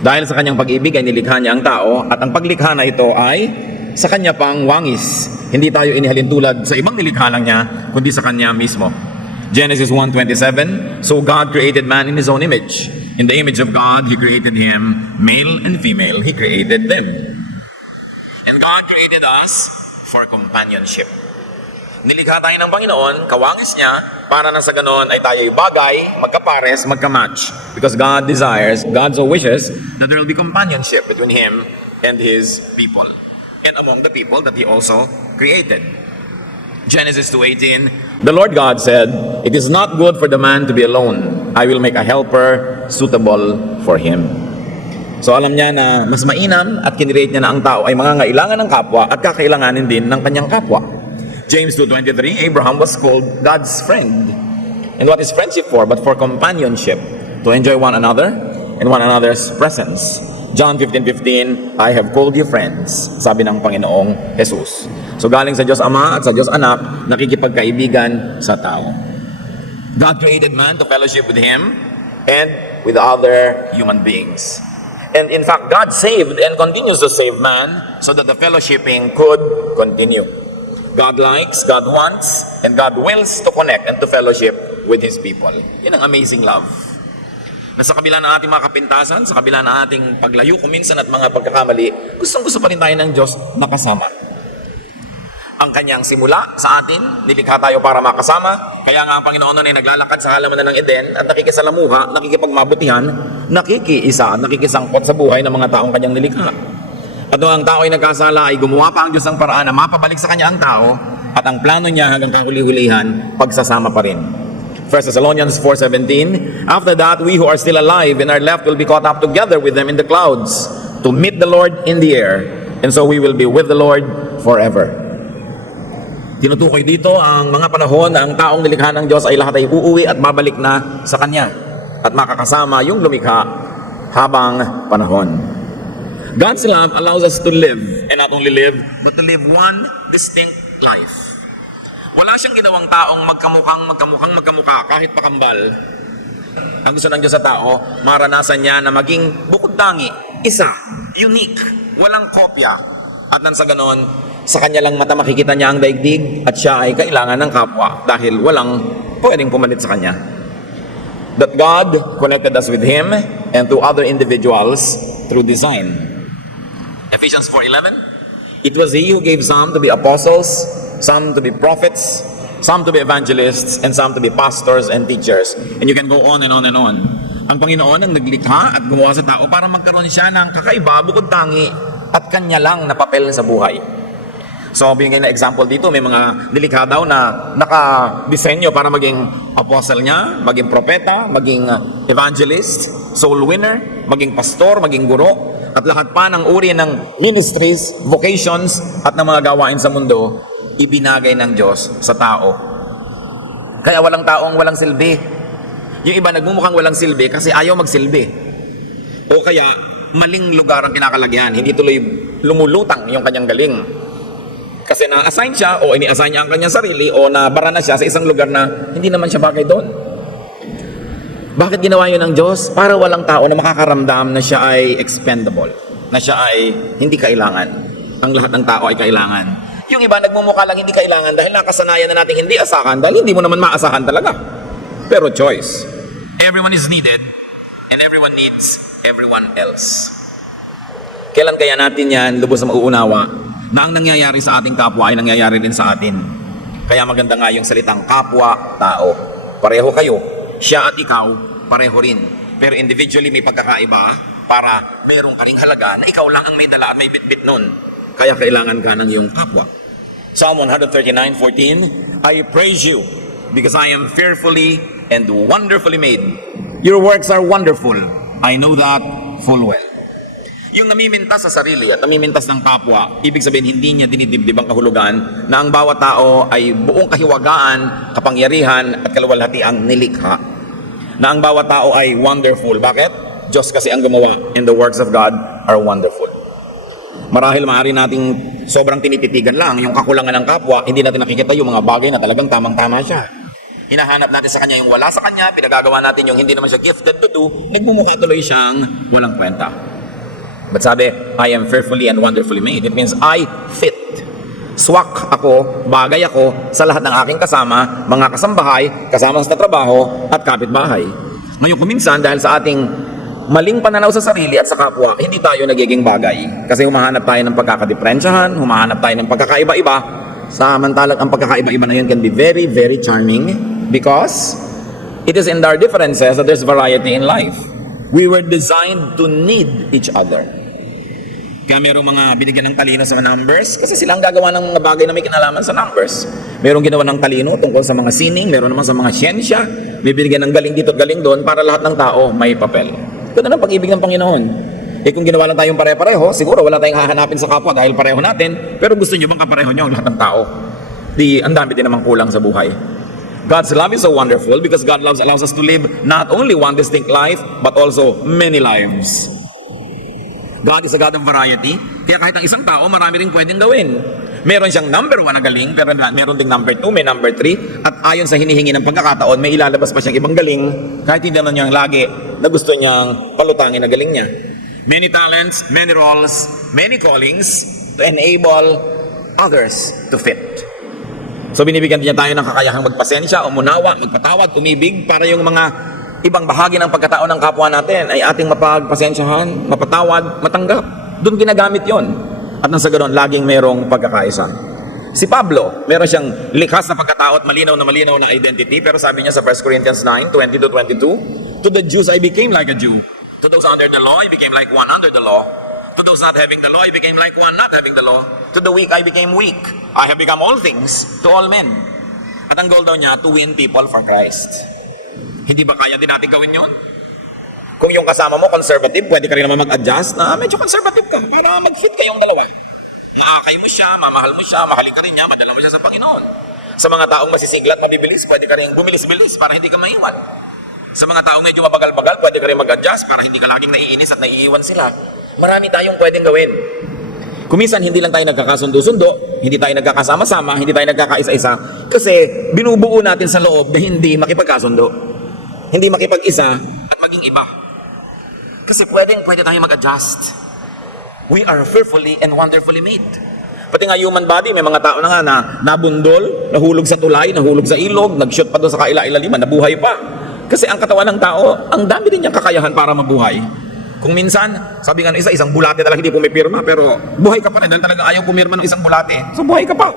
Dahil sa kanyang pag-ibig ay nilikha niya ang tao, at ang paglikha na ito ay sa kanya pang wangis. Hindi tayo inihalin tulad sa ibang nilikha lang niya, kundi sa kanya mismo. Genesis 1:27, so God created man in His own image. In the image of God, He created him, male and female, He created them. And God created us for companionship. Nilikha tayo ng Panginoon, kawangis niya, para na sa ganon ay tayo'y bagay, magkapares, magkamatch. Because God desires, God so wishes, that there will be companionship between Him and His people. And among the people that He also created. Genesis 2:18, the Lord God said, it is not good for the man to be alone. I will make a helper suitable for him. So alam niya na mas mainam at kinirate niya na ang tao ay mangangailangan ng kapwa at kakailanganin din ng kanyang kapwa. James 2:23, Abraham was called God's friend. And what is friendship for? But for companionship, to enjoy one another and one another's presence. John 15:15, I have called you friends, sabi ng Panginoong Jesus. So galing sa Diyos Ama at sa Diyos Anak, nakikipagkaibigan sa tao. God created man to fellowship with Him and with other human beings. And in fact, God saved and continues to save man so that the fellowshipping could continue. God likes, God wants, and God wills to connect and to fellowship with His people. Yan ang amazing love. Na sa kabila ng ating mga kapintasan, sa kabila ng ating paglayo kuminsan at mga pagkakamali, gustong-gusto pa rin tayo ng Diyos na kasama. Ang kanyang simula sa atin, nilikha tayo para makasama. Kaya nga ang Panginoon noon ay naglalakad sa halamanan ng Eden at nakikisalamuha, nakikipagmabutihan, nakikiisa, nakikisangkot sa buhay ng mga taong kanyang nilikha. At noong ang tao ay nagkasala, ay gumawa pa ang Diyos ng paraan na mapabalik sa kanya ang tao, at ang plano niya hanggang kahuli-hulihan, pagsasama pa rin. 1 Thessalonians 4:17, after that, we who are still alive and are left will be caught up together with them in the clouds to meet the Lord in the air, and so we will be with the Lord forever. Tinutukoy dito ang mga panahon na ang taong nilikha ng Diyos ay lahat ay uuwi at babalik na sa Kanya at makakasama yung lumikha habang panahon. God's love allows us to live, and not only live, but to live one distinct life. Wala siyang ginawang taong magkamukha kahit pakambal. Ang gusto ng Diyos sa tao, maranasan niya na maging bukod tangi, isa, unique, walang kopya. At nang sa ganon, sa kanya lang mata makikita niya ang daigdig at siya ay kailangan ng kapwa dahil walang pwedeng pumalit sa kanya. That God connected us with Him and to other individuals through design. Ephesians 4:11, it was He who gave some to be apostles, some to be prophets, some to be evangelists, and some to be pastors and teachers. And you can go on and on and on. Ang Panginoon ang naglikha at gumawa sa tao para magkaroon siya ng kakaiba, bukod tangi, at kanya lang na papel sa buhay. So, bigyan na example dito, may mga nilikha daw na nakadesenyo para maging apostle niya, maging propeta, maging evangelist, soul winner, maging pastor, maging guro, at lahat pa ng uri ng ministries, vocations, at ng mga gawain sa mundo, ibinagay ng Diyos sa tao. Kaya walang taong walang silbi. Yung iba nagmumukhang walang silbi kasi ayaw magsilbi. O kaya, maling lugar ang kinakalagyan, hindi tuloy lumulutang yung kanyang galing. Kasi na-assign siya o ini-assign niya ang kanyang sarili o nabara na siya sa isang lugar na hindi naman siya bagay doon. Bakit ginawa yun ng Diyos? Para walang tao na makakaramdam na siya ay expendable, na siya ay hindi kailangan. Ang lahat ng tao ay kailangan. Yung iba nagmumukha lang hindi kailangan dahil nakasanayan na natin hindi asahan dahil hindi mo naman maasahan talaga. Pero choice. Everyone is needed and everyone needs everyone else. Kailan kaya natin yan lubos na mauunawa na ang nangyayari sa ating kapwa ay nangyayari din sa atin. Kaya maganda nga yung salitang kapwa-tao. Pareho kayo, siya at ikaw, pareho rin. Pero individually may pagkakaiba para merong karing halaga na ikaw lang ang may dala at may bit-bit nun. Kaya kailangan ka ng iyong kapwa. Psalm 139:14, I praise you because I am fearfully and wonderfully made. Your works are wonderful. I know that full well. Yung namimintas sa sarili at namimintas ng kapwa, ibig sabihin hindi niya dinidibdib ang kahulugan na ang bawat tao ay buong kahiwagaan, kapangyarihan at kaluwalhatiang nilikha. Na ang bawat tao ay wonderful. Bakit? Diyos kasi ang gumawa and the works of God are wonderful. Marahil maaari nating sobrang tinititigan lang yung kakulangan ng kapwa, hindi natin nakikita yung mga bagay na talagang tamang-tama siya. Hinahanap natin sa kanya yung wala sa kanya, pinagagawa natin yung hindi naman siya gifted to do, nagmumukha tuloy siyang walang kwenta. But sabi, I am fearfully and wonderfully made. It means I fit. Swak ako, bagay ako sa lahat ng aking kasama, mga kasambahay, kasama sa trabaho, at kapitbahay. Ngayon kuminsan, dahil sa ating maling pananaw sa sarili at sa kapwa, hindi tayo nagiging bagay. Kasi humahanap tayo ng pagkakadiferensyahan, humahanap tayo ng pagkakaiba-iba. Samantalang ang pagkakaiba-iba na yun can be very, very charming because it is in our differences that there's variety in life. We were designed to need each other. Kaya merong mga binigyan ng talino sa mga numbers kasi sila ang gagawa ng mga bagay na may kinalaman sa numbers. Merong ginawa ng talino tungkol sa mga sining, meron naman sa mga siyensya, bibigyan ng galing dito at galing doon para lahat ng tao may papel. Ganun ang pag-ibig ng Panginoon. Eh kung ginawa lang tayong pare-pareho, siguro wala tayong hahanapin sa kapwa dahil pareho natin, pero gusto nyo bang kapareho nyo ang lahat ng tao? Ang dami din namang kulang sa buhay. God's love is so wonderful because God allows us to live not only one distinct life, but also many lives. God is a God of variety, kaya kahit ang isang tao, marami rin pwedeng gawin. Meron siyang number 1 na galing, pero meron ding number 2, may number 3, at ayon sa hinihingi ng pagkakataon, may ilalabas pa siyang ibang galing, kahit hindi naman niyang lagi na gusto niyang palutangin na galing niya. Many talents, many roles, many callings to enable others to fit. So binibigyan niya tayo ng kakayahang magpasensya, umunawa, magpatawad, umibig, para yung mga ibang bahagi ng pagkatao ng kapwa natin ay ating mapagpasensyahan, mapatawad, matanggap. Doon ginagamit yon. At nang sa ganoon, laging merong pagkakaisa. Si Pablo, meron siyang likas na pagkatao at malinaw na identity, pero sabi niya sa 1 Corinthians 9, 20-22, to the Jews I became like a Jew. To those under the law, I became like one under the law. To those not having the law, I became like one not having the law. To the weak, I became weak. I have become all things to all men. At ang goal daw niya, to win people for Christ. Hindi ba kaya din natin gawin yon? Kung yung kasama mo conservative, pwede ka rin naman mag-adjust na medyo conservative ka para mag-fit kayong dalawa. Maakay mo siya, mamahal mo siya, mahalin ka rin niya, madala mo siya sa Panginoon. Sa mga taong masisiglat, mabibilis, pwede ka rin bumilis-bilis para hindi ka maiwan. Sa mga taong medyo mabagal-bagal, pwede ka rin mag-adjust para hindi ka laging naiinis at naiiwan sila. Marami tayong pwedeng gawin. Kuminsan, hindi lang tayo nagkakasundo-sundo, hindi tayo nagkakasama-sama, hindi tayo nagkakaisa-isa, kasi binubuo natin sa loob na hindi makipagkasundo. Hindi makipag-isa at maging iba. Kasi pwede tayo mag-adjust. We are fearfully and wonderfully made. Pati nga human body, may mga tao na nga na nabundol, nahulog sa tulay, nahulog sa ilog, nag-shoot pa doon sa kaila-ilaliman, nabuhay pa. Kasi ang katawan ng tao, ang dami din niyang kakayahan para mabuhay. Kung minsan, sabi nga ng isang bulate talaga hindi pumipirma, pero buhay ka pa rin dahil talaga ayaw pumirma ng isang bulate. So buhay ka pa.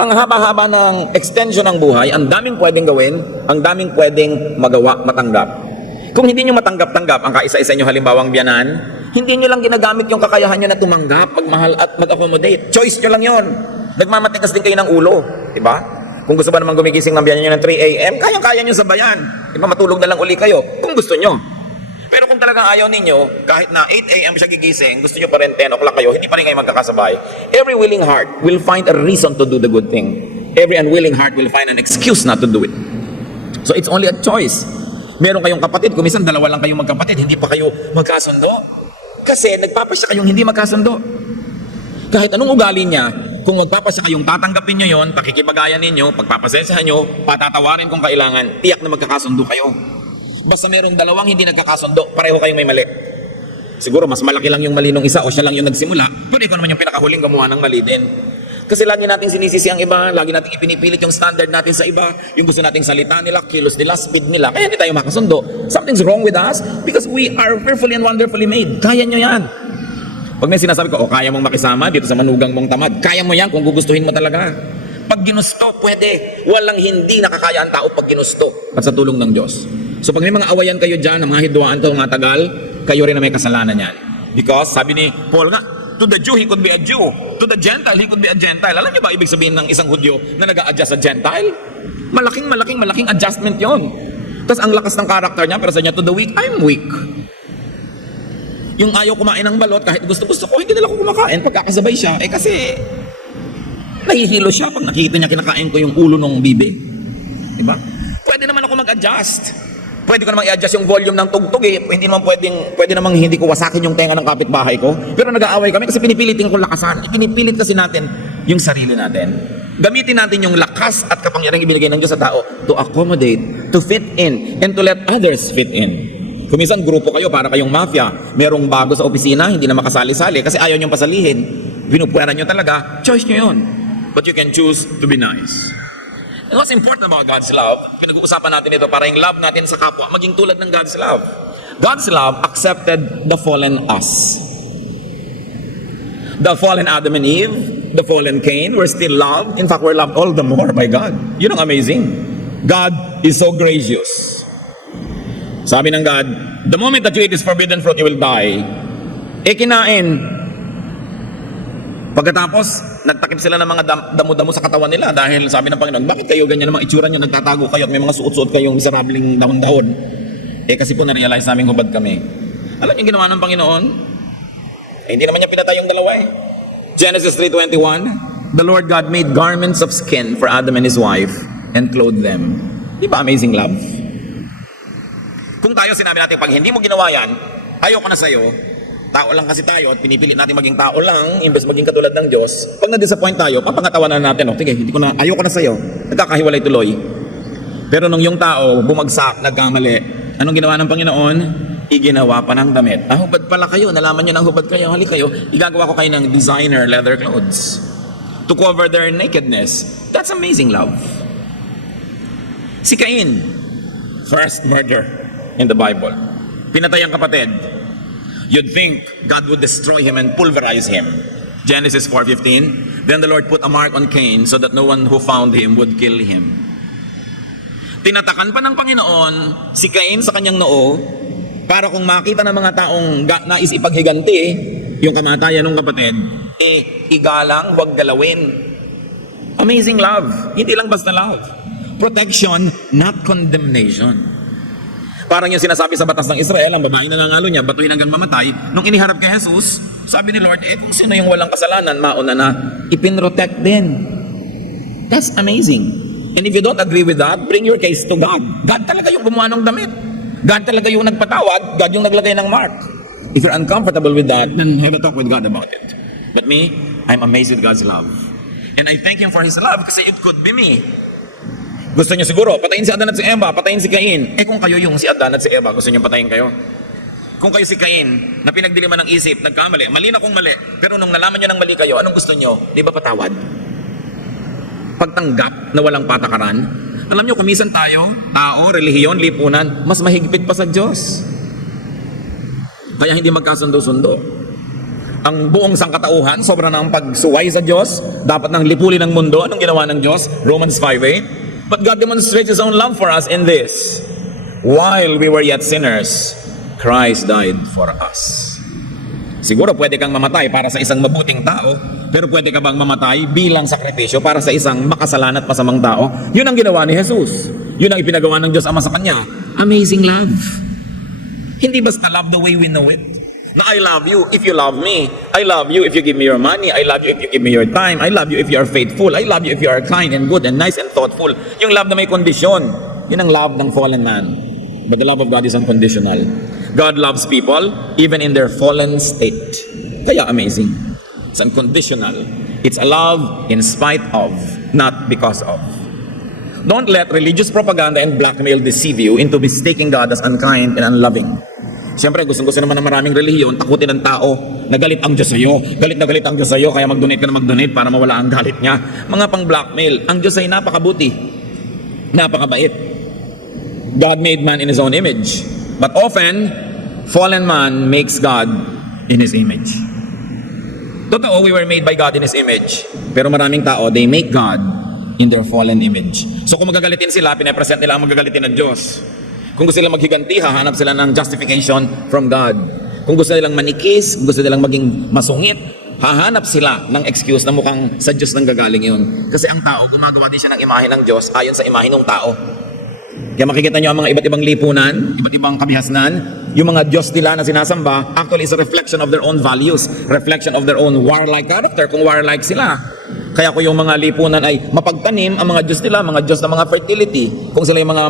Ang haba-haba ng extension ng buhay, ang daming pwedeng gawin, ang daming pwedeng magawa, matanggap. Kung hindi nyo matanggap-tanggap ang kaisa-isa nyo halimbawang biyanan, hindi nyo lang ginagamit yung kakayahan nyo na tumanggap, magmahal at mag-accommodate. Choice nyo lang yon. Nagmamatigas din kayo ng ulo. Diba? Kung gusto ba naman gumigising ng biyanan nyo ng 3 a.m., kayang-kaya nyo sabayan. Diba? Matulog na lang uli kayo kung gusto nyo. Pero kung talagang ayaw ninyo, kahit na 8 a.m. siya gigising, gusto nyo pa rin 10 o'clock kayo, hindi pa rin kayo magkakasabay. Every willing heart will find a reason to do the good thing. Every unwilling heart will find an excuse not to do it. So it's only a choice. Meron kayong kapatid, kung minsan dalawa lang kayong magkapatid, hindi pa kayo magkasundo. Kasi nagpapasya kayong hindi magkasundo. Kahit anong ugali niya, kung magpapasya kayong tatanggapin nyo yon, pakikibagayan ninyo, pagpapasensyahan nyo, patatawarin kung kailangan, tiyak na magkakasundo kayo. Basta merong dalawang hindi nagkakasundo, pareho kayong may mali. Siguro mas malaki lang yung mali nung isa o siya lang yung nagsimula, pero ikaw naman yung pinakahuling gumawa ng mali din. Kasi lagi natin sinisisi ang iba, lagi natin ipinipilit yung standard natin sa iba, yung gusto nating salita nila, kilos nila, speed nila, kaya hindi tayo makasundo. Something's wrong with us because we are fearfully and wonderfully made. Kaya nyo yan. Pag may sinasabi ko, kaya mong makisama dito sa manugang mong tamad, kaya mo yan kung gugustuhin mo talaga. Pag ginusto, pwede. Walang hindi nakakaya ang tao pag ginusto. At sa tulong ng Diyos. So pag may mga awayan kayo dyan, mga hidwaan to, mga tagal, kayo rin na may kasalanan yan. Because sabi ni Paul nga, to the Jew, he could be a Jew. To the Gentile, he could be a Gentile. Alam niyo ba ibig sabihin ng isang Hudyo na nag-a-adjust sa Gentile? Malaking adjustment yon. Tapos ang lakas ng karakter niya, pero sa niya, to the weak, I'm weak. Yung ayaw kumain ng balot, kahit gusto-gusto ko, hindi nila ko kumakain. Pagkakasabay siya, kasi nahihilo siya pag nakikita niya kinakain ko yung ulo ng bibe. Diba? Pwede naman ako mag-adjust. Pwede ko namang i-adjust yung volume ng tugtog eh. Pwede namang hindi ko wasakin yung tenga ng kapitbahay ko. Pero nag-aaway kami kasi pinipilitin ko lakasan. Pinipilit kasi natin yung sarili natin. Gamitin natin yung lakas at kapangyarihang ibinigay ng Diyos sa tao to accommodate, to fit in, and to let others fit in. Kuminsan grupo kayo para kayong mafia. Merong bago sa opisina, hindi na makasali-sali kasi ayaw niyong pasalihin. Pinupwera niyo talaga, choice niyo yun. But you can choose to be nice. And what's important about God's love, pinag-uusapan natin ito para yung love natin sa kapwa, maging tulad ng God's love. God's love accepted the fallen us. The fallen Adam and Eve, the fallen Cain, were still loved. In fact, we're loved all the more by God. Yun ang amazing. God is so gracious. Sabi ng God, the moment that you eat this forbidden fruit, you will die. Kinain. Pagkatapos, nagtakip sila ng mga damo-damo sa katawan nila dahil sabi ng Panginoon, bakit kayo ganyan namang itsura nyo, nagtatago kayo at may mga suot-suot kayong miserabling dahon-dahon? Kasi po na-realize namin hubad kami. Alam niyo ginawa ng Panginoon? Hindi naman niya pinatay yung dalawa eh. Genesis 3:21, the Lord God made garments of skin for Adam and his wife and clothed them. Di ba amazing love? Kung tayo sinabi natin, pag hindi mo ginawa yan, ayoko na sa'yo, tao lang kasi tayo at pinipilit natin maging tao lang imbes maging katulad ng Diyos. Pag na-disappoint tayo, papangatawanan natin, sige, ayoko na sa'yo. Nagkakahiwalay tuloy. Pero nung yung tao bumagsak, nagkamali, anong ginawa ng Panginoon? Iginawa pa ng damit. Hubad pala kayo, nalaman nyo ng hubad kayo, halik kayo, igagawa ko kayo ng designer leather clothes to cover their nakedness. That's amazing love. Si Cain, first murder in the Bible. Pinatay ang kapatid. You'd think God would destroy him and pulverize him. Genesis 4:15. Then the Lord put a mark on Cain so that no one who found him would kill him. Tinatakan pa ng Panginoon si Cain sa kanyang noo para kung makita ng mga taong nais ipaghiganti yung kamatayan ng kapatid, igalang, wag galawin. Amazing love. Hindi lang basta love. Protection, not condemnation. Parang yung sinasabi sa batas ng Israel, ang babae na nangalo niya, batuin hanggang mamatay. Nung iniharap kay Jesus, sabi ni Lord, kung sino yung walang kasalanan, mauna na, ipinrotect din. That's amazing. And if you don't agree with that, bring your case to God. God talaga yung gumawa ng damit. God talaga yung nagpatawad, God yung naglagay ng mark. If you're uncomfortable with that, then have a talk with God about it. But me, I'm amazed with God's love. And I thank Him for His love kasi it could be me. Gusto niyo siguro, patayin si Adan at si Eva, patayin si Cain. Kung kayo yung si Adan at si Eva, gusto niyo patayin kayo? Kung kayo si Cain, na pinagdiliman ng isip, nagkamali, mali na kung mali, pero nung nalaman niyo ng mali kayo, anong gusto niyo? Di ba patawad? Pagtanggap na walang patakaran? Alam niyo, kumisan tayo, tao, relihiyon, lipunan, mas mahigpit pa sa Diyos. Kaya hindi magkasundo-sundo. Ang buong sangkatauhan, sobra na ang pagsuway sa Diyos, dapat nang lipulin ng mundo. Anong ginawa ng Diyos? Romans 5:8. But God demonstrates His own love for us in this. While we were yet sinners, Christ died for us. Siguro pwede kang mamatay para sa isang mabuting tao, pero pwede ka bang mamatay bilang sakripisyo para sa isang makasalan at masamang tao? Yun ang ginawa ni Jesus. Yun ang ipinagawa ng Diyos Ama sa Kanya. Amazing love. Hindi basta love the way we know it. Na I love you if you love me. I love you if you give me your money. I love you if you give me your time. I love you if you are faithful. I love you if you are kind and good and nice and thoughtful. Yung love na may kondisyon. Yun ang love ng fallen man. But the love of God is unconditional. God loves people even in their fallen state. Kaya amazing. It's unconditional. It's a love in spite of, not because of. Don't let religious propaganda and blackmail deceive you into mistaking God as unkind and unloving. Siyempre, gusto naman ng maraming relihiyon, takutin ng tao na galit ang Diyos sa'yo. Galit na galit ang Diyos sa'yo, kaya mag-donate ka na mag-donate para mawala ang galit niya. Mga pang-blackmail. Ang Diyos ay napakabuti. Napakabait. God made man in His own image. But often, fallen man makes God in His image. Totoo, we were made by God in His image. Pero maraming tao, they make God in their fallen image. So kung magagalitin sila, pinapresent nila ang magagalitin ng Diyos. Kung gusto nilang maghiganti, hahanap sila ng justification from God. Kung gusto nilang manikis, kung gusto nilang maging masungit, hahanap sila ng excuse na mukhang sa Diyos nang gagaling yun. Kasi ang tao, gumagawa din siya ng imahe ng Diyos ayon sa imahe ng tao. Kaya makikita nyo ang mga iba't ibang lipunan, iba't ibang kabihasnan, yung mga Diyos nila na sinasamba, actually is a reflection of their own values, reflection of their own warlike character, kung warlike sila. Kaya kung yung mga lipunan ay mapagtanim, ang mga Diyos nila, mga Diyos na mga fertility. Kung sila yung mga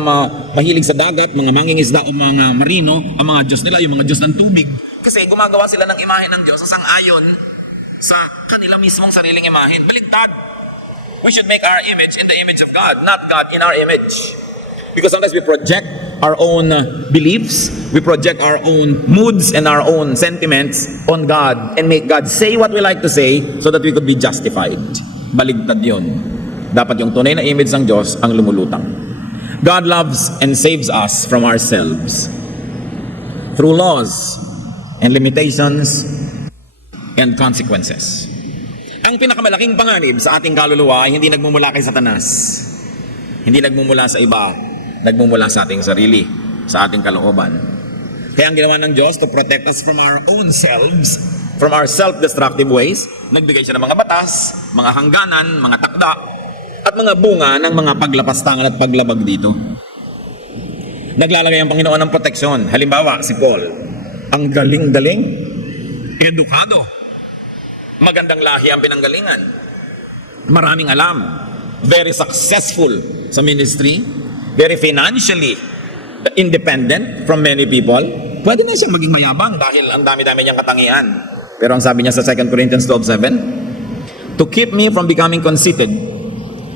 mahilig sa dagat, mga mangingisda o mga marino, ang mga Diyos nila, yung mga Diyos ng tubig. Kasi gumagawa sila ng imahe ng Diyos sa sang-ayon sa kanila mismong sariling imahe. Baligtad. We should make our image in the image of God, not God in our image. Because sometimes we project our own beliefs, we project our own moods and our own sentiments on God and make God say what we like to say so that we could be justified. Baligtad yun. Dapat yung tunay na image ng Diyos ang lumulutang. God loves and saves us from ourselves through laws and limitations and consequences. Ang pinakamalaking panganib sa ating kaluluwa ay hindi nagmumula kay Satanas. Hindi nagmumula sa iba, nagmumula sa ating sarili, sa ating kalooban. Kaya ang ginawa ng Diyos to protect us from our own selves, from our self-destructive ways, nagbigay siya ng mga batas, mga hangganan, mga takda, at mga bunga ng mga paglapastangan at paglabag dito. Naglalagay ang Panginoon ng proteksyon. Halimbawa, si Paul, ang galing-galing, edukado, magandang lahi ang pinanggalingan, maraming alam, very successful sa ministry, very financially independent from many people. Pwede na siyang maging mayabang dahil ang dami-dami niyang katangian. Pero ang sabi niya sa 2 Corinthians 12:7, to keep me from becoming conceited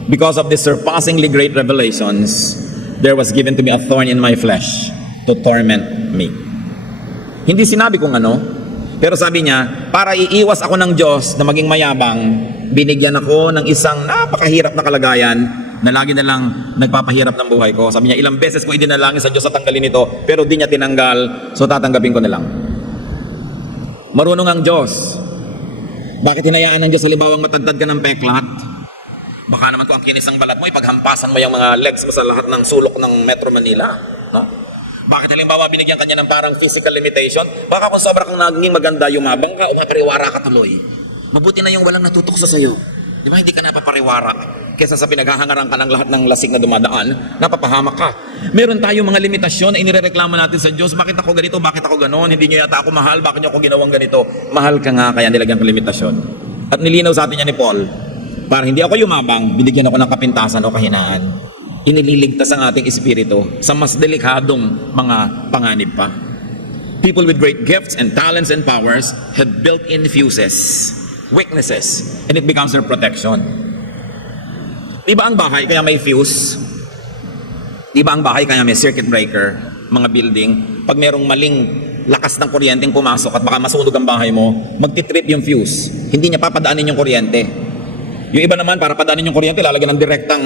because of the surpassingly great revelations, there was given to me a thorn in my flesh to torment me. Hindi sinabi kung ano, pero sabi niya, para iiwas ako ng Diyos na maging mayabang, binigyan ako ng isang napakahirap na kalagayan na lagi na lang nagpapahirap ng buhay ko. Sabi niya, ilang beses ko idinalangin sa Diyos sa tanggalin ito, pero di niya tinanggal, so tatanggapin ko na lang. Marunong ang Diyos. Bakit hinayaan ng Diyos halimbawang matagtad ka ng peklat? Baka naman kung ang kinis ng balat mo, ipaghampasan mo yung mga legs mo sa lahat ng sulok ng Metro Manila. No? Bakit halimbawa binigyan kanya ng parang physical limitation? Baka kung sobra kang naging maganda, yumabang ka o mapariwara ka tuloy. Mabuti na yung walang natutukso sa'yo. Di ba hindi ka napapariwara? Kesa sa pinaghahangaran ka ng lahat ng lasing na dumadaan, napapahamak ka. Meron tayong mga limitasyon na inirereklamo natin sa Diyos. Bakit ako ganito? Bakit ako ganon? Hindi niyo yata ako mahal. Bakit niyo ako ginawang ganito? Mahal ka nga, kaya nilagyan ko limitasyon. At nilinaw sa atin yan ni Paul, para hindi ako yumabang, binigyan ako ng kapintasan o kahinaan. Inililigtas ang ating espiritu sa mas delikadong mga panganib pa. People with great gifts and talents and powers had built-in fuses, weaknesses, and it becomes their protection. Di ba ang bahay kaya may fuse? Di ba ang bahay kaya may circuit breaker? Mga building, pag merong maling lakas ng kuryenteng pumasok at baka masunog ang bahay mo, magtitrip yung fuse. Hindi niya papadaanin yung kuryente. Yung iba naman, para padaanin yung kuryente, lalagyan ng direktang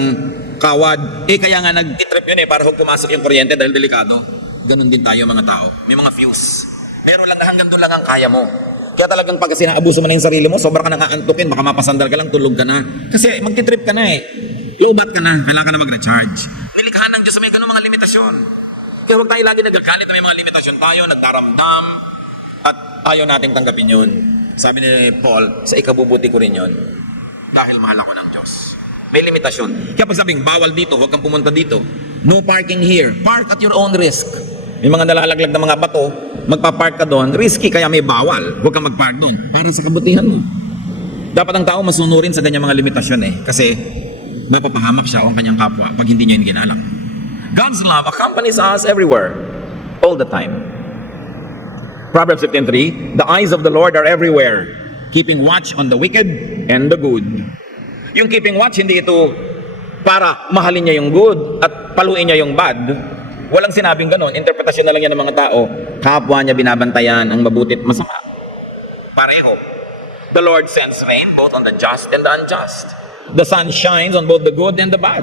kawad. Kaya nga nag-trip yun para huwag pumasok yung kuryente dahil delikado. Ganon din tayo mga tao. May mga fuse. Meron lang na hanggang doon lang ang kaya mo. Kaya talagang pag sinaabuso mo na yung sarili mo, sobra ka nang aantukin, baka mapasandal ka lang, tulog ka na. Kasi magti-trip ka na low bat ka na, kailangan ka na mag-recharge. Nilikhaan ng Diyos sa may ganun mga limitasyon. Kaya huwag tayo lagi nagagalit na may mga limitasyon tayo, nagdaramdam, at ayaw nating tanggapin yun. Sabi ni Paul, sa ikabubuti ko rin yun. Dahil mahal ako ng Diyos. May limitasyon. Kaya pag sabing, bawal dito, huwag kang pumunta dito. No parking here. Park at your own risk. May mga nalalaglag na mga bato, magpa-park ka doon, risky, kaya may bawal. Huwag kang mag-park doon. Para sa kabutihan mo. Dapat ang tao masunurin sa ganyang mga limitasyon kasi mapapahamak siya o ang kanyang kapwa pag hindi niya yung ginalak. God's love accompanies us everywhere, all the time. Proverbs 15:3, the eyes of the Lord are everywhere, keeping watch on the wicked and the good. Yung keeping watch, hindi ito para mahalin niya yung good at paluin niya yung bad. Walang sinabing ganon. Interpretasyon na lang yan ng mga tao. Kapwa niya binabantayan ang mabuti at masama. Pareho. The Lord sends rain both on the just and the unjust. The sun shines on both the good and the bad.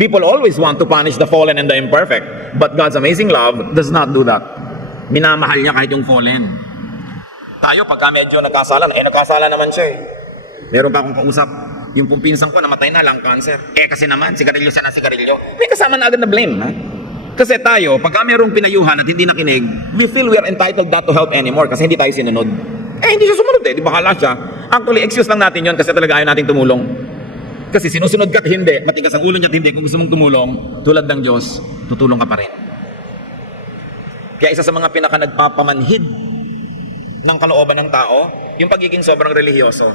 People always want to punish the fallen and the imperfect, but God's amazing love does not do that. Minamahal niya kahit yung fallen. Tayo, pagka medyo nagkasala naman siya Meron pa akong kausap, yung pumpinsan ko namatay na lang, cancer. Kasi naman, sigarilyo siya ng sigarilyo. May kasama na agad na blame, Kasi tayo, pagka mayroong pinayuhan at hindi nakinig, we feel we are entitled not to help anymore kasi hindi tayo sinunod. Hindi siya sumunod di bahala siya. Actually, excuse lang natin yon kasi talaga ayaw natin tumulong. Kasi sinusunod ka at hindi, matigas ang ulo niya at hindi, kung gusto mong tumulong, tulad ng Diyos, tutulong ka pa rin. Kaya isa sa mga pinaka nagpapamanhid ng kalooban ng tao, yung pagiging sobrang relihiyoso.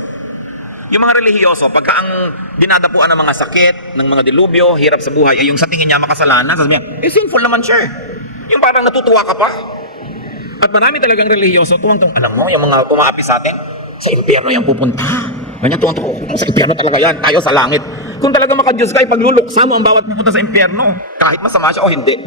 Yung mga relihiyoso, pagka ang dinadapuan ng mga sakit, ng mga dilubyo, hirap sa buhay, ay yung sa tingin niya makasalanan, sabi niya, sinful naman siya. Yung parang natutuwa ka pa. At marami talagang relihiyoso, tuwang-tuwang, alam mo, yung mga umaapi sa atin, sa impyerno yan pupunta. Ganyan, tuwang-tuwang, sa impyerno talaga yan, tayo sa langit. Kung talaga makadiyos ka, ipagluluksa mo ang bawat pupunta sa impyerno, kahit masama siya o hindi.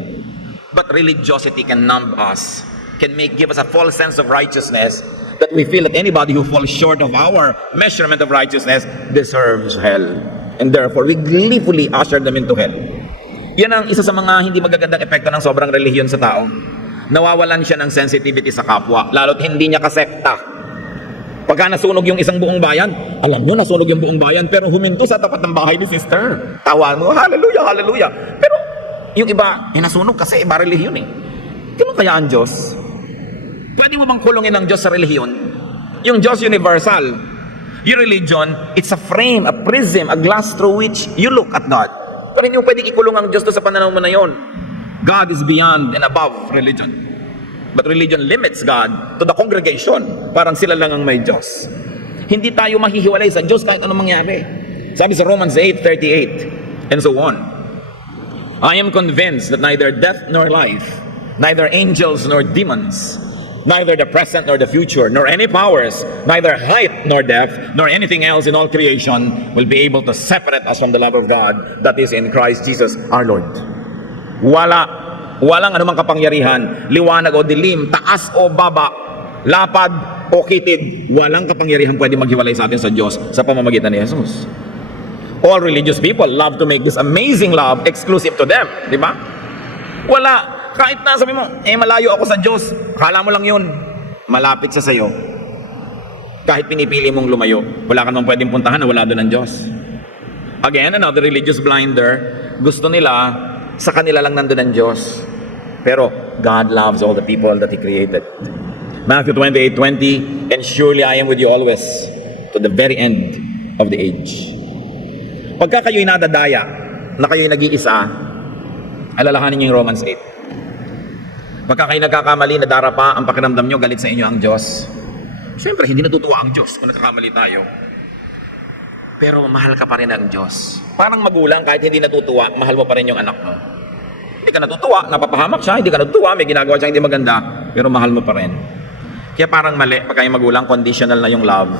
But religiosity can numb us, can give us a false sense of righteousness, that we feel that anybody who falls short of our measurement of righteousness deserves hell. And therefore, we gleefully usher them into hell. Yan ang isa sa mga hindi magagandang epekto ng sobrang relihiyon sa tao. Nawawalan siya ng sensitivity sa kapwa, lalo't hindi niya kasekta. Pagka nasunog yung isang buong bayan, alam nyo, nasunog yung buong bayan, pero huminto sa tapat ng bahay ni sister. Tawa mo, hallelujah, hallelujah. Pero yung iba, nasunog kasi iba relihiyon eh. Ganun kaya ang Diyos? Pwede mo bang kulungin ang Diyos sa relihiyon? Yung Diyos universal. Yung religion, it's a frame, a prism, a glass through which you look at God. Pero hindi mo pwedeng ikulong ang Diyos sa pananaw mo na yon. God is beyond and above religion. But religion limits God to the congregation. Parang sila lang ang may Diyos. Hindi tayo mahihiwalay sa Diyos kahit anong mangyari. Sabi sa Romans 8:38 and so on. I am convinced that neither death nor life, neither angels nor demons, neither the present nor the future, nor any powers, neither height nor depth, nor anything else in all creation will be able to separate us from the love of God that is in Christ Jesus our Lord. Walang anumang kapangyarihan, liwanag o dilim, taas o baba, lapad o kitid, walang kapangyarihan pwede maghiwalay sa atin sa Diyos sa pamamagitan ni Jesus. All religious people love to make this amazing love exclusive to them, di ba? Wala. Kahit na sabi mo, malayo ako sa Diyos, kala mo lang yun, malapit siya sa'yo. Kahit pinipili mong lumayo, wala ka naman pwedeng puntahan na wala doon ang Diyos. Again, another religious blinder, gusto nila, sa kanila lang nandun ang Diyos. Pero God loves all the people that He created. Matthew 28:20, and surely I am with you always, to the very end of the age. Pagka kayo'y nadadaya, na kayo'y nag-iisa, alalahanin niyo yung Romans 8. Pagka kayo nagkakamali, nadarapa ang pakiramdam nyo, galit sa inyo ang Diyos. Siyempre, hindi natutuwa ang Diyos kung nagkakamali tayo. Pero mahal ka pa rin ang Diyos. Parang magulang, kahit hindi natutuwa, mahal mo pa rin yung anak mo. Hindi ka natutuwa, napapahamak siya, hindi ka natutuwa, may ginagawa siya hindi maganda, pero mahal mo pa rin. Kaya parang mali, pagka yung magulang, conditional na yung love.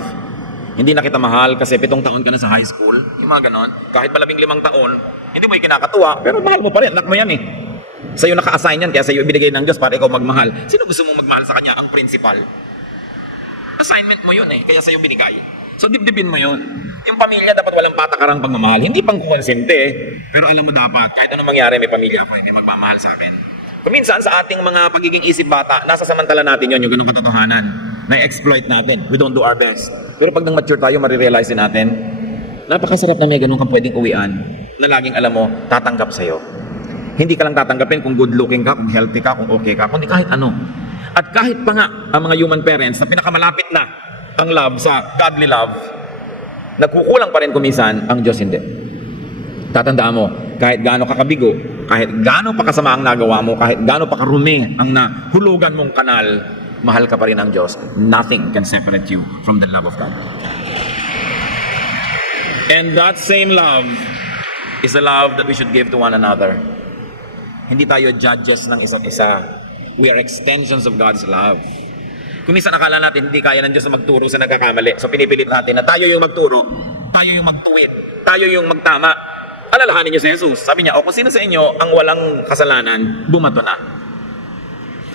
Hindi na kita mahal kasi 7 taon ka na sa high school, yung mga ganon. Kahit pa 15 taon, hindi mo yung kinakatuwa, pero mahal mo pa rin, anak mo yan eh. Sa'yo naka-assign yan, kaya sa'yo ibinigay ng Diyos para ikaw magmahal. Sino gusto mong magmahal sa Kanya? Ang principal. Assignment mo yun eh, kaya sa'yo binigay. So dibdibin mo yun. Yung pamilya dapat walang patakarang pagmamahal. Hindi pang konsente eh. Pero alam mo dapat, kahit anong mangyari, may pamilya ako, hindi magmamahal sa akin. Kuminsan sa ating mga pagiging isip bata, nasa samantala natin yun, yung ganong katotohanan. Na-exploit natin. We don't do our best. Pero pag nang mature tayo, marirealize din natin, napakasarap na may ganun kang pwedeng uwian na laging alam mo, tatanggap sa'yo. Hindi ka lang tatanggapin kung good looking ka, kung healthy ka, kung okay ka, kundi kahit ano. At kahit pa nga ang mga human parents na pinakamalapit na ang love sa godly love, nagkukulang pa rin kuminsan, ang Diyos hindi. Tatandaan mo, kahit gaano ka kabigo, kahit gaano pa kasama ang nagawa mo, kahit gaano pa karumi ang nahulugan mong kanal, mahal ka pa rin ang Diyos. Nothing can separate you from the love of God. And that same love is the love that we should give to one another. Hindi tayo judges ng isa't isa. We are extensions of God's love. Kung minsan akala natin hindi kaya ng Diyos na magturo sa nagkakamali, so pinipilit natin na tayo yung magturo, tayo yung magtuwid, tayo yung magtama. Alalahanin niyo si Jesus. Sabi niya, kung sino sa inyo ang walang kasalanan, bumato na.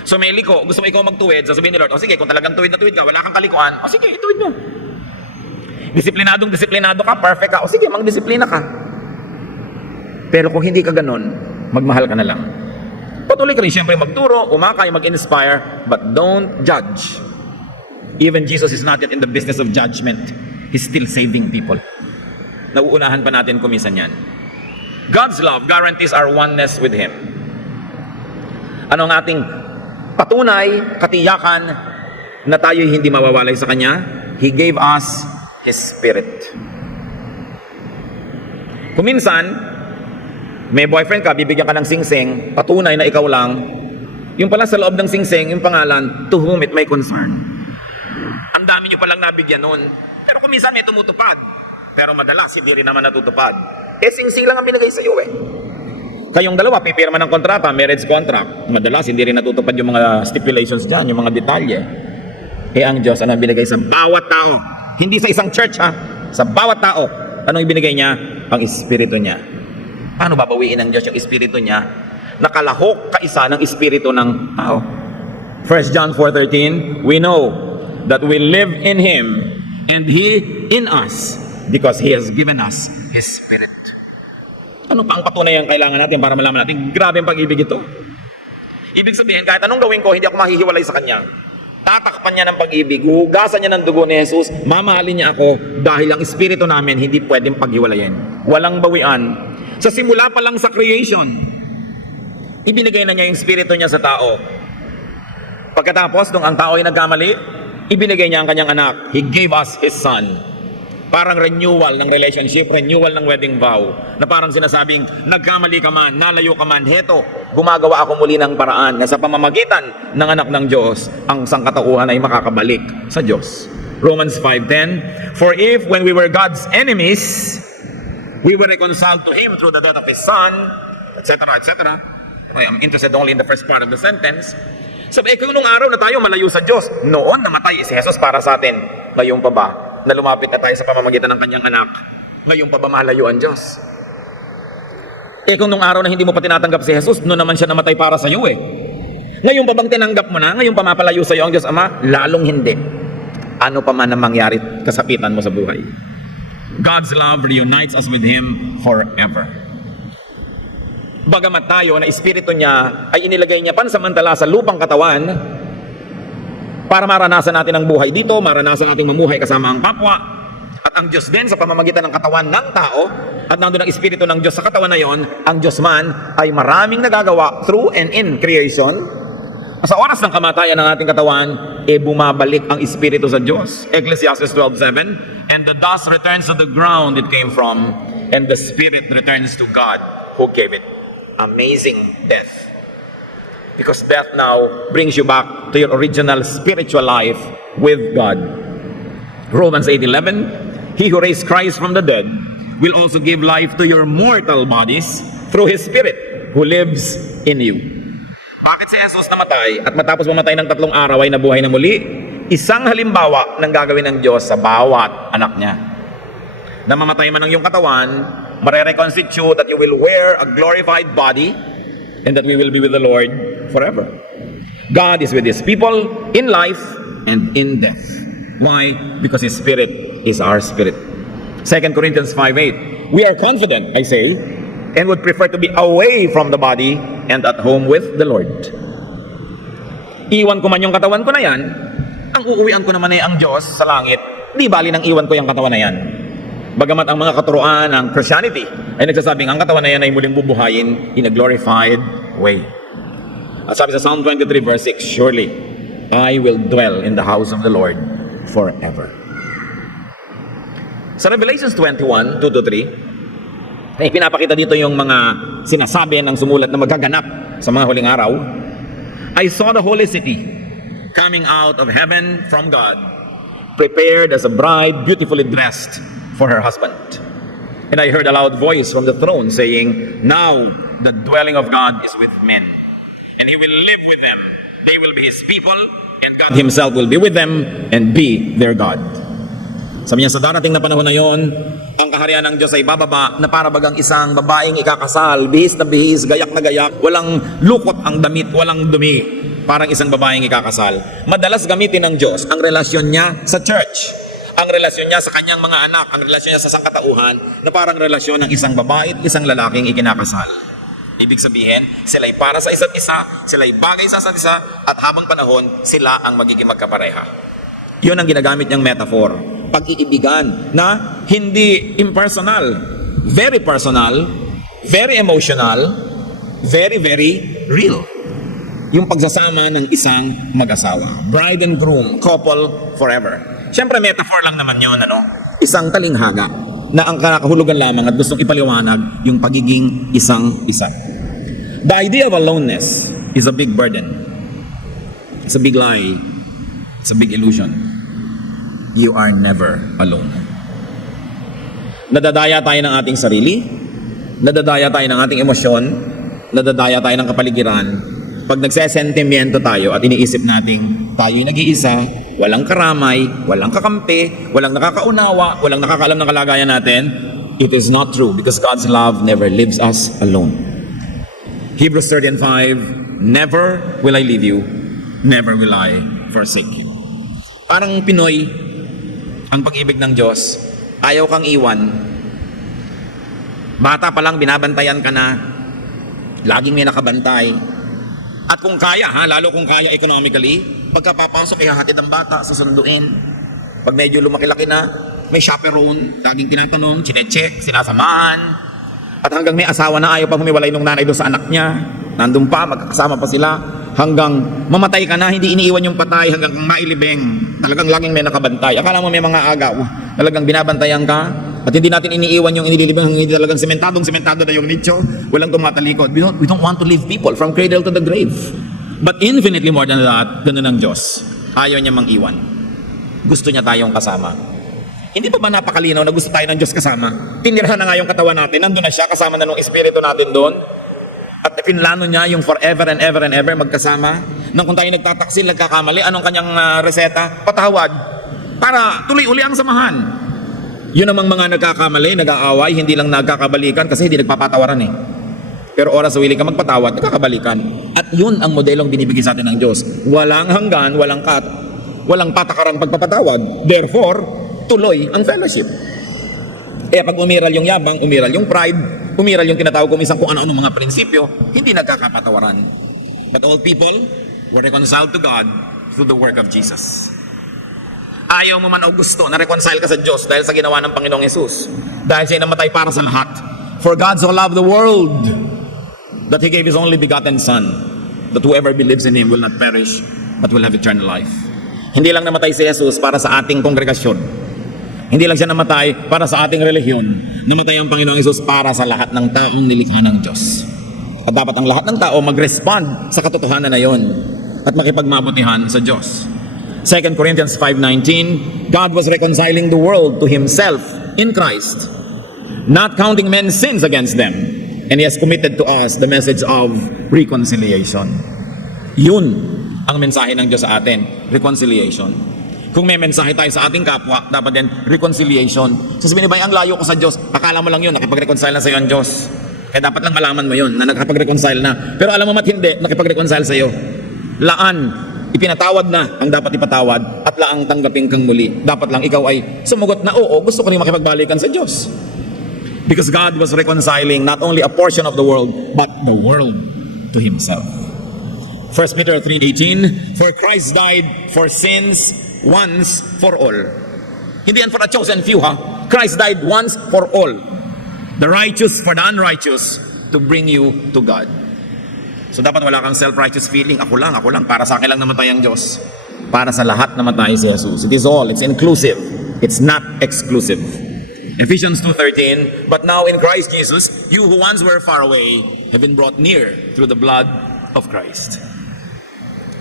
So may liko, gusto mo ikaw magtuwid, sasabihin ni Lord, sige, kung talagang tuwid na tuwid ka, wala kang kalikuan, sige, ituwid mo. Disiplinado ka, perfect ka, sige, magdisiplina ka. Pero kung hindi ka ganun, magmahal ka na lang. Patuloy ka rin siyempre magturo, umakay, mag-inspire, but don't judge. Even Jesus is not yet in the business of judgment. He's still saving people. Nauunahan pa natin kumisan yan. God's love guarantees our oneness with Him. Ano ang ating patunay, katiyakan na tayo'y hindi mawawalay sa Kanya? He gave us His Spirit. Kuminsan, may boyfriend ka, bibigyan ka ng singsing, patunay na ikaw lang. Yung pala sa loob ng singsing, yung pangalan, to whom it may concern. Ang dami nyo palang nabigyan nun. Pero kuminsan may tumutupad. Pero madalas, hindi rin naman natutupad. Singsing lang ang binigay sa iyo eh. Kayong dalawa, pipirma ng kontrata, marriage contract. Madalas, hindi rin natutupad yung mga stipulations dyan, yung mga detalye. Ang Diyos, ano ang binigay sa bawat tao? Hindi sa isang church ha, sa bawat tao. Anong ibinigay niya? Ang Espiritu niya. Paano babawiin ng Diyos yung Espiritu niya nakalahok kaisa ng espiritu ng tao. 1 John 4:13, we know that we live in Him and He in us because He has given us His Spirit. Ano pa ang patunay ang kailangan natin para malaman natin? Grabe ang pag-ibig ito. Ibig sabihin, kahit anong gawin ko, hindi ako mahihiwalay sa Kanya. Tatakpan niya ng pag-ibig, hugasan niya ng dugo ni Jesus, mamahalin niya ako dahil ang espiritu namin hindi pwedeng paghiwalayin. Walang bawian. Sa simula pa lang sa creation, ibinigay na niya yung espiritu niya sa tao. Pagkatapos, nung ang tao ay nagkamali, ibinigay niya ang kanyang anak. He gave us His Son. Parang renewal ng relationship, renewal ng wedding vow. Na parang sinasabing, nagkamali ka man, nalayo ka man, heto, gumagawa ako muli ng paraan na sa pamamagitan ng anak ng Diyos, ang sangkatauhan ay makakabalik sa Diyos. Romans 5:10, for if when we were God's enemies, we were reconciled to Him through the death of His Son, etc., etc. I'm interested only in the first part of the sentence. Sabi, kung nung araw na tayo malayo sa Diyos, noon namatay si Jesus para sa atin. Ngayon pa ba, na lumapit na tayo sa pamamagitan ng kanyang anak, ngayon pa ba malayo ang Diyos? Kung nung araw na hindi mo pa tinatanggap si Jesus, noon naman siya namatay para sa iyo eh. Ngayon pa bang tinanggap mo na? Ngayon pa mapalayo sa iyo ang Diyos Ama? Lalong hindi. Ano pa man ang mangyari, kasapitan mo sa buhay. God's love reunites us with Him forever. Bagamat tayo na espiritu niya ay inilagay niya pansamantala sa lupang katawan para maranasan natin ang buhay dito, maranasan natin mamuhay kasama ang kapwa, at ang Diyos din sa pamamagitan ng katawan ng tao, at nandun ang espiritu ng Diyos sa katawan na yon, ang Diyos man ay maraming nagagawa through and in creation. Sa oras ng kamatayan ng ating katawan, bumabalik ang espiritu sa Diyos. Ecclesiastes 12:7, and the dust returns to the ground it came from, and the spirit returns to God who gave it. Amazing death. Because death now brings you back to your original spiritual life with God. Romans 8:11, He who raised Christ from the dead will also give life to your mortal bodies through His Spirit who lives in you. Bakit si Jesus namatay at matapos mamatay ng 3 araw ay nabuhay na muli? Isang halimbawa ng gagawin ng Diyos sa bawat anak niya. Na mamatay man ang iyong katawan, mare-reconstitute that you will wear a glorified body and that we will be with the Lord forever. God is with His people in life and in death. Why? Because His Spirit is our spirit. 2 Corinthians 5:8, we are confident, I say, and would prefer to be away from the body and at home with the Lord. Iwan ko man yung katawan ko na yan, ang uuwian ko naman ay ang Diyos sa langit. Di bali nang iwan ko yung katawan na yan. Bagamat ang mga katuruan ng Christianity ay nagsasabing ang katawan na yan ay muling bubuhayin in a glorified way. At sabi sa Psalm 23 verse 6, surely I will dwell in the house of the Lord forever. Sa Revelations 21:2-3, ay pinapakita dito yung mga sinasabi ng sumulat na magaganap sa mga huling araw. I saw the holy city coming out of heaven from God, prepared as a bride beautifully dressed for her husband. And I heard a loud voice from the throne saying, now the dwelling of God is with men, and He will live with them. They will be His people, and God Himself will be with them and be their God. Sabi niya, sa darating na panahon na yon, ang kaharian ng Diyos ay bababa na para bagang isang babaeng ikakasal, bihis na bihis, gayak na gayak, walang lukot ang damit, walang dumi, parang isang babaeng ikakasal. Madalas gamitin ng Diyos ang relasyon niya sa church, ang relasyon niya sa kanyang mga anak, ang relasyon niya sa sangkatauhan, na parang relasyon ng isang babae at isang lalaking ikinakasal. Ibig sabihin, sila ay para sa isa't isa, sila ay bagay sa isa't isa, at habang panahon, sila ang magiging magkapareha. Yun ang ginagamit niyang metaphor. Pag-iibigan na hindi impersonal, very personal, very emotional, very, very real. Yung pagsasama ng isang mag-asawa. Bride and groom, couple forever. Siyempre, metaphor lang naman yun, ano? Isang talinghaga na ang kakahulugan lamang at gustong ipaliwanag yung pagiging isang-isa. The idea of aloneness is a big burden. It's a big lie. It's a big illusion. You are never alone. Nadadaya tayo ng ating sarili, nadadaya tayo ng ating emosyon, nadadaya tayo ng kapaligiran. Pag nagsesentimiento tayo at iniisip nating tayo'y nag-iisa, walang karamay, walang kakampi, walang nakakaunawa, walang nakakaalam ng kalagayan natin, it is not true because God's love never leaves us alone. Hebrews 13:5, never will I leave you, never will I forsake you. Parang Pinoy, ang pag-ibig ng Diyos, ayaw kang iwan. Bata pa lang, binabantayan ka na, laging may nakabantay. At kung kaya, lalo kung kaya economically, pagkapapasok, ihahatid ang bata, susunduin. Pag medyo lumaki-laki na, may chaperone, laging tinatanong, chinecheck, sinasamahan. At hanggang may asawa na ayaw pa humiwalay nung nanay doon sa anak niya, nandun pa, magkakasama pa sila, hanggang mamatay ka na, hindi iniiwan yung patay, hanggang mailibing, talagang laging may nakabantay. Akala mo may mga agaw, talagang binabantayan ka, at hindi natin iniiwan yung inililibing, hindi talagang sementado na yung nicho, walang tumatalikod. We don't want to leave people from cradle to the grave. But infinitely more than that, ganun ang Diyos. Ayaw niya mang iwan. Gusto niya tayong kasama. Hindi pa ba napakalinaw na gusto tayo ng Diyos kasama? Tinirahan na nga yung katawan natin, nandun na siya, kasama na nung espiritu natin doon. At pinlano niya yung forever and ever and ever magkasama. Nang kung tayo nagtataksil, nagkakamali, anong kanyang reseta? Patawad. Para tuloy uli ang samahan. Yun namang mga nagkakamali, nag-aaway, hindi lang nagkakabalikan kasi hindi nagpapatawaran eh. Pero oras willing ka magpatawad, nagkakabalikan. At yun ang modelong binibigay sa atin ng Diyos. Walang hanggan, walang patakarang pagpapatawad. Therefore, tuloy ang fellowship. Kaya pag umiral yung yabang, umiral yung pride, umiral yung tinatawag ko minsan kung ano-ano mga prinsipyo, hindi nagkakapatawaran. But all people were reconciled to God through the work of Jesus. Ayaw mo man o gusto na reconcile ka sa Diyos dahil sa ginawa ng Panginoong Yesus. Dahil siya namatay para sa lahat. For God so loved the world that He gave His only begotten Son, that whoever believes in Him will not perish, but will have eternal life. Hindi lang namatay si Jesus para sa ating kongregasyon. Hindi lang siya namatay para sa ating relihiyon. Namatay ang Panginoong Yesus para sa lahat ng taong nilikha ng Diyos. At dapat ang lahat ng tao mag-respond sa katotohanan na yon at makipagmabutihan sa Diyos. 2 Corinthians 5:19, God was reconciling the world to Himself in Christ, not counting men's sins against them, and He has committed to us the message of reconciliation. Yun ang mensahe ng Diyos sa atin, reconciliation. Kung may mensahe tayo sa ating kapwa, dapat din reconciliation. Sasabihin ba, ang layo ko sa Diyos, akala mo lang yun, nakipag-reconcile na sa iyo ang Diyos. Kaya dapat lang malaman mo yun, na nakapag-reconcile na. Pero alam mo mat hindi, nakipag-reconcile sa iyo. Laan, ipinatawad na ang dapat ipatawad at laang tanggapin kang muli. Dapat lang ikaw ay sumagot na, oo, gusto ko rin makipagbalikan sa Diyos. Because God was reconciling not only a portion of the world, but the world to Himself. 1 Peter 3:18, for Christ died for sins once for all. Hindi yan for a chosen few, Christ died once for all. The righteous for the unrighteous, to bring you to God. So dapat wala kang self-righteous feeling. Ako lang, para sa akin lang namatay ang Diyos. Para sa lahat namatay si Jesus. It is all, it's inclusive. It's not exclusive. Ephesians 2:13, but now in Christ Jesus, you who once were far away have been brought near through the blood of Christ.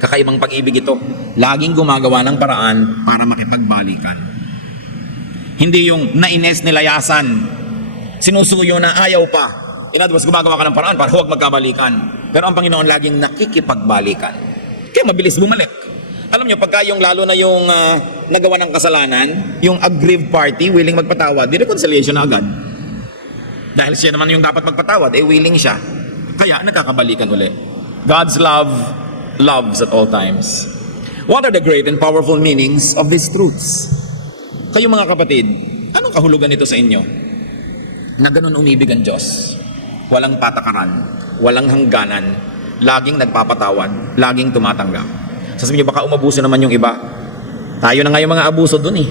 Kakaibang pag-ibig ito. Laging gumagawa ng paraan para makipagbalikan. Hindi yung naines nilayasan, sinusuyo na ayaw pa. In other words, gumagawa ka ng paraan para huwag magkabalikan. Pero ang Panginoon laging nakikipagbalikan. Kaya mabilis bumalik. Alam nyo, pagka yung lalo na yung nagawa ng kasalanan, yung aggrieved party, willing magpatawad, di reconciliation na agad. Dahil siya naman yung dapat magpatawad, willing siya. Kaya nagkakabalikan uli. God's love loves at all times. What are the great and powerful meanings of these truths? Kayo mga kapatid, anong kahulugan nito sa inyo? Na ganun umibig ang Diyos. Walang patakaran, walang hangganan, laging nagpapatawad, laging tumatanggap. Sasabihin niyo, baka umabuso naman yung iba. Tayo na nga yung mga abuso dun eh.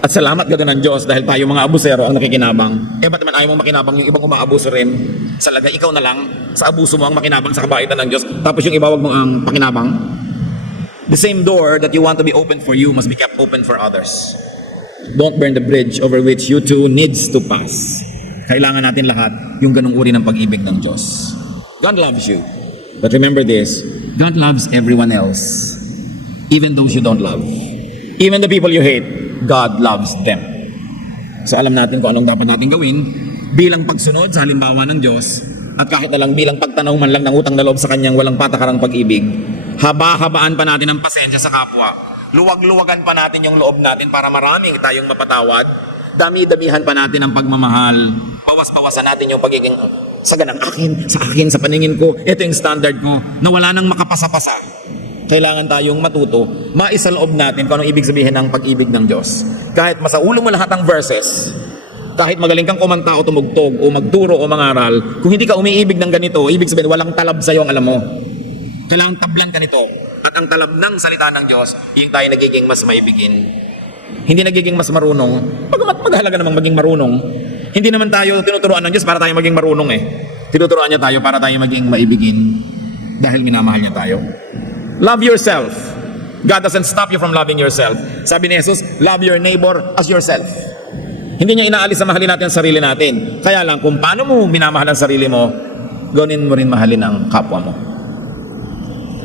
At salamat gano'n ng Diyos dahil tayo mga abusero ang nakikinabang. Ba't naman ayaw mong makinabang yung ibang umaabuso rin? Sa lagay, ikaw na lang, sa abuso mo ang makinabang sa kabaitan ng Diyos, tapos yung iba wag mo ang pakinabang. The same door that you want to be open for you must be kept open for others. Don't burn the bridge over which you too needs to pass. Kailangan natin lahat yung ganung uri ng pag-ibig ng Diyos. God loves you. But remember this, God loves everyone else. Even those you don't love. Even the people you hate, God loves them. So alam natin kung anong dapat natin gawin bilang pagsunod sa halimbawa ng Diyos at kahit na lang bilang pagtanaw man lang ng utang na loob sa Kanyang walang patakarang pag-ibig. Haba-habaan pa natin ang pasensya sa kapwa. Luwag-luwagan pa natin yung loob natin para maraming tayong mapatawad. Dami-damihan pa natin ang pagmamahal. Bawas-bawasan natin yung pagiging Sa ganang sa akin, sa paningin ko, ito yung standard ko, na wala nang makapasa-pasa. Kailangan tayong matuto, maisaloob natin kung anong ibig sabihin ng pag-ibig ng Diyos. Kahit masaulo mo lahat ng verses, kahit magaling kang kumanta o tumugtog o magturo o mangaral, kung hindi ka umiibig ng ganito, ibig sabihin walang talab sa'yo ang alam mo. Kailangan tablan ka nito. At ang talab ng salita ng Diyos, yung tayo nagiging mas maibigin. Hindi nagiging mas marunong. Pagamat maghalaga namang maging marunong, hindi naman tayo tinuturuan ng Diyos para tayo maging marunong eh. Tinuturuan niya tayo para tayo maging maibigin dahil minamahal niya tayo. Love yourself. God doesn't stop you from loving yourself. Sabi ni Jesus, love your neighbor as yourself. Hindi niya inaalis na mahalin natin ang sarili natin. Kaya lang, kung paano mo minamahal ang sarili mo, gawin mo rin mahalin ang kapwa mo.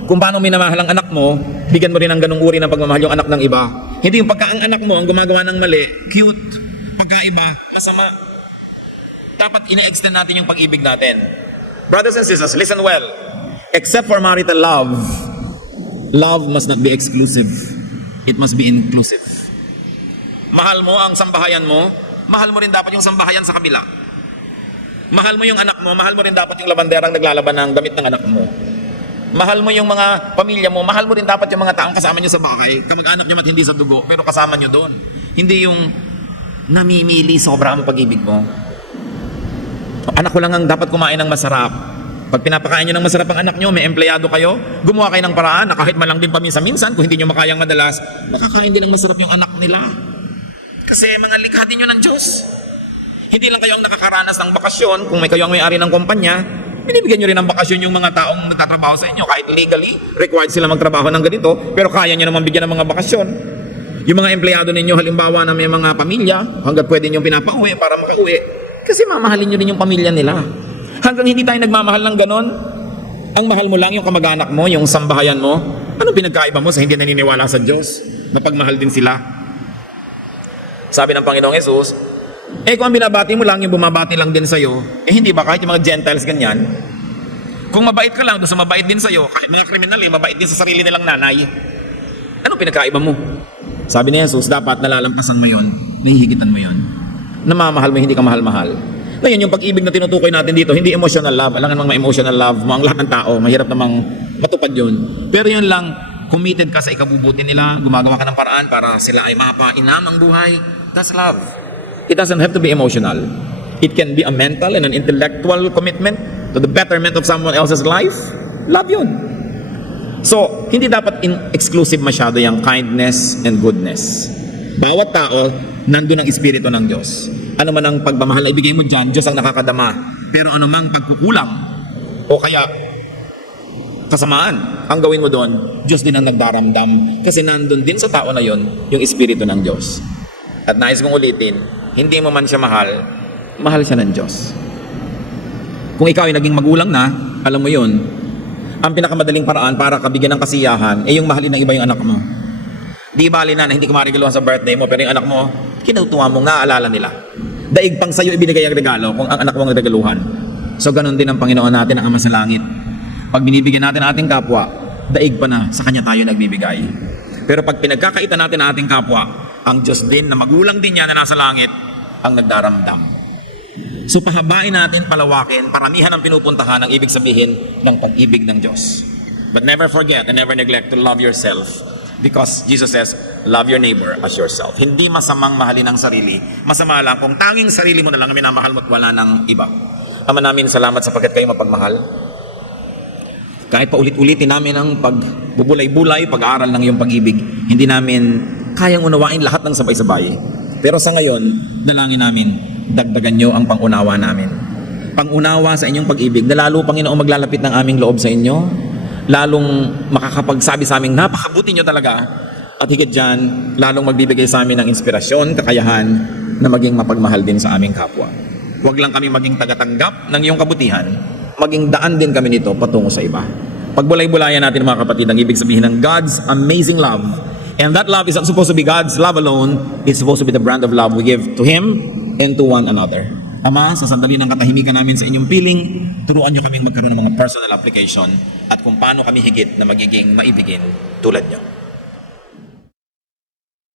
Kung paano minamahal ang anak mo, bigyan mo rin ng ganung uri ng pagmamahal yung anak ng iba. Hindi yung pagka ang anak mo ang gumagawa ng mali, cute, pagkaiba, masama. Dapat ina-extend natin yung pag-ibig natin. Brothers and sisters, listen well. Except for marital love, love must not be exclusive. It must be inclusive. Mahal mo ang sambahayan mo, mahal mo rin dapat yung sambahayan sa kabila. Mahal mo yung anak mo, mahal mo rin dapat yung labanderang naglalaban ng damit ng anak mo. Mahal mo yung mga pamilya mo, mahal mo rin dapat yung mga taong kasama nyo sa bahay, kamag-anak nyo at hindi sa dugo, pero kasama nyo doon. Hindi yung namimili sobra ang pag-ibig mo. Anak ko lang ang dapat kumain ng masarap. Pag pinapakain nyo ng masarap ang anak nyo, may empleyado kayo, gumawa kayo ng paraan na kahit malang din paminsan-minsan, kung hindi nyo makayang madalas, makakain din ng masarap yung anak nila. Kasi mga likha din nyo ng Diyos. Hindi lang kayo ang nakakaranas ng bakasyon, kung may kayo ang may-ari ng kumpanya, binibigyan nyo rin ng bakasyon yung mga taong nagtatrabaho sa inyo. Kahit legally, required sila magtrabaho ng ganito, pero kaya nyo naman bigyan ng mga bakasyon. Yung mga empleyado ninyo, halimbawa na may mga pamilya, hanggang pwede nyo pinapauwi para makauwi. Kasi mamahalin nyo rin yung pamilya nila. Hanggang hindi tayo nagmamahal ng ganon, ang mahal mo lang yung kamag-anak mo, yung sambahayan mo, anong pinagkaiba mo sa hindi naniniwala sa Diyos? Na pagmahal din sila. Sabi ng Panginoong Jesus, kung ang binabati mo lang, yung bumabati lang din sa'yo, hindi ba kahit yung mga Gentiles ganyan? Kung mabait ka lang, doon sa mabait din sa'yo, kahit mga kriminal mabait din sa sarili nilang nanay, anong pinagkaiba mo? Sabi ni Jesus, dapat nalalampasan mo yun, nahihigitan mo yun. Namamahal mo, hindi ka mahal-mahal. Ngayon, yung pag-ibig na tinutukoy natin dito, hindi emotional love. Alangan mang ma-emotional love mo ang lahat ng tao. Mahirap namang matupad yun. Pero yun lang, committed ka sa ikabubuti nila, gumagawa ka ng paraan para sila ay mapainam ang buhay. That's love. It doesn't have to be emotional. It can be a mental and an intellectual commitment to the betterment of someone else's life. Love yun. So, hindi dapat exclusive masyado yung kindness and goodness. Bawat tao, nandun ang espiritu ng Diyos. Ano man ang pagmamahal na ibigay mo dyan, Diyos ang nakakadama. Pero ano mang pagkukulang o kaya kasamaan ang gawin mo doon, Diyos din ang nagdaramdam. Kasi nandun din sa tao na yon yung espiritu ng Diyos. At nais kong ulitin, hindi mo man siya mahal, mahal siya ng Diyos. Kung ikaw ay naging magulang na, alam mo yun, ang pinakamadaling paraan para kabigyan ng kasiyahan ay yung mahalin ng iba yung anak mo. Di bali na hindi ka marigaluhan sa birthday mo, pero yung anak mo, kinutuwa mong naaalala nila. Daig pang sa'yo ibinigay ang regalo kung ang anak mo ang regaluhan. So ganun din ang Panginoon natin, ang Ama sa Langit. Pag binibigyan natin ang ating kapwa, daig pa na sa Kanya tayo nagbibigay. Pero pag pinagkakaitan natin ang ating kapwa, ang Diyos din na magulang din niya na nasa langit, ang nagdaramdam. So pahabain natin, palawakin, paramihan ang pinupuntahan ang ibig sabihin ng pag-ibig ng Diyos. But never forget and never neglect to love yourself. Because Jesus says, love your neighbor as yourself. Hindi masamang mahalin ang sarili. Masama lang kung tanging sarili mo na lang ang minamahal mo at wala ng iba. Ama namin, salamat sapagkat kayo mapagmahal. Kahit pa ulit-ulitin namin ang pagbubulay-bulay, pag-aaral ng iyong pag-ibig, hindi namin kayang unawain lahat ng sabay-sabay. Pero sa ngayon, dalangin namin, dagdagan nyo ang pangunawa namin. Pangunawa sa inyong pag-ibig, na lalo Panginoon maglalapit ng aming loob sa inyo, lalong makakapagsabi sa aming napakabuti nyo talaga, at higit dyan, lalong magbibigay sa amin ng inspirasyon, kakayahan na maging mapagmahal din sa aming kapwa. Huwag lang kami maging tagatanggap ng iyong kabutihan, maging daan din kami nito patungo sa iba. Pagbulay-bulayan natin mga kapatid, ang ibig sabihin ng God's amazing love. And that love is not supposed to be God's love alone, it's supposed to be the brand of love we give to Him and to one another. Ama, sa sandali ng katahimikan namin sa inyong piling, turuan nyo kaming magkaroon ng mga personal application at kung paano kami higit na magiging maibigin tulad nyo.